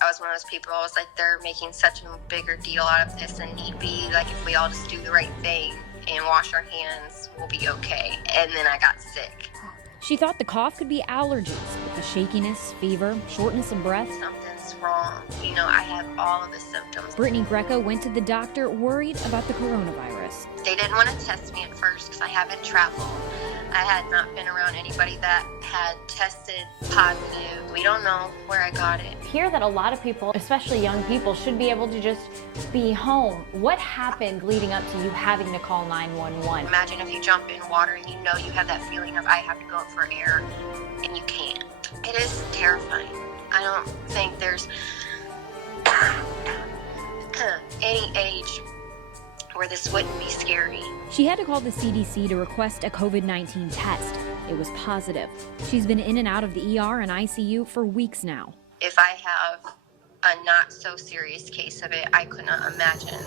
I was one of those people, I was like, they're making such a bigger deal out of this than need be. Like, if we all just do the right thing and wash our hands, we'll be okay. And then I got sick. She thought the cough could be allergies, but the shakiness, fever, shortness of breath. Something's wrong. You know, I have all of the symptoms. Brittany Greco went to the doctor worried about the coronavirus. They didn't want to test me at first because I haven't traveled. I had not been around anybody that had tested positive. We don't know where I got it. I hear that a lot of people, especially young people, should be able to just be home. What happened leading up to you having to call 911? Imagine if you jump in water and you know you have that feeling of I have to go up for air and you can't. It is terrifying. I don't think there's any age where this wouldn't be scary. She had to call the CDC to request a COVID-19 test. It was positive. She's been in and out of the ER and ICU for weeks now. If I have a not so serious case of it, I could not imagine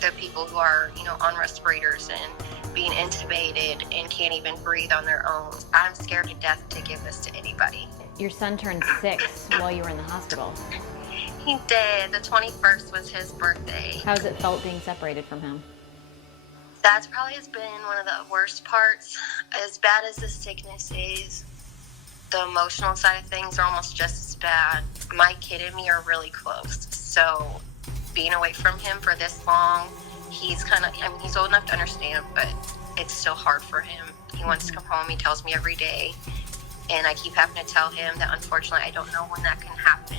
the people who are, on respirators and being intubated and can't even breathe on their own. I'm scared to death to give this to anybody. Your son turned 6 while you were in the hospital. He did. The 21st was his birthday. How's it felt being separated from him? That's probably has been one of the worst parts. As bad as the sickness is, the emotional side of things are almost just as bad. My kid and me are really close. So being away from him for this long, he's he's old enough to understand, but it's still hard for him. He wants to come home. He tells me every day. And I keep having to tell him that unfortunately I don't know when that can happen.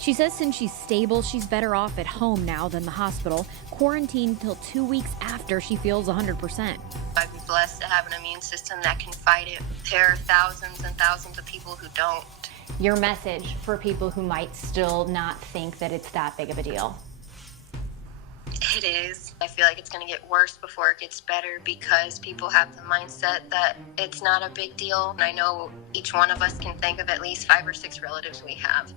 She says since she's stable, she's better off at home now than the hospital, quarantined till 2 weeks after she feels 100%. I've been blessed to have an immune system that can fight it. There are thousands and thousands of people who don't. Your message for people who might still not think that it's that big of a deal. It is. I feel like it's going to get worse before it gets better because people have the mindset that it's not a big deal. And I know each one of us can think of at least 5 or 6 relatives we have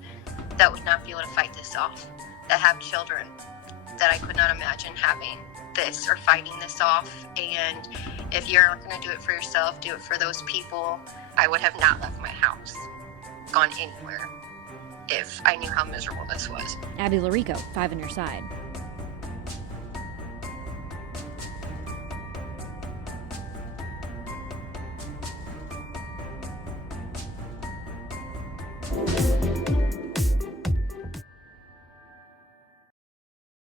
that would not be able to fight this off, that have children that I could not imagine having this or fighting this off. And if you're not going to do it for yourself, do it for those people. I would have not left my house, gone anywhere, if I knew how miserable this was. Abby Larico, 5 on your side.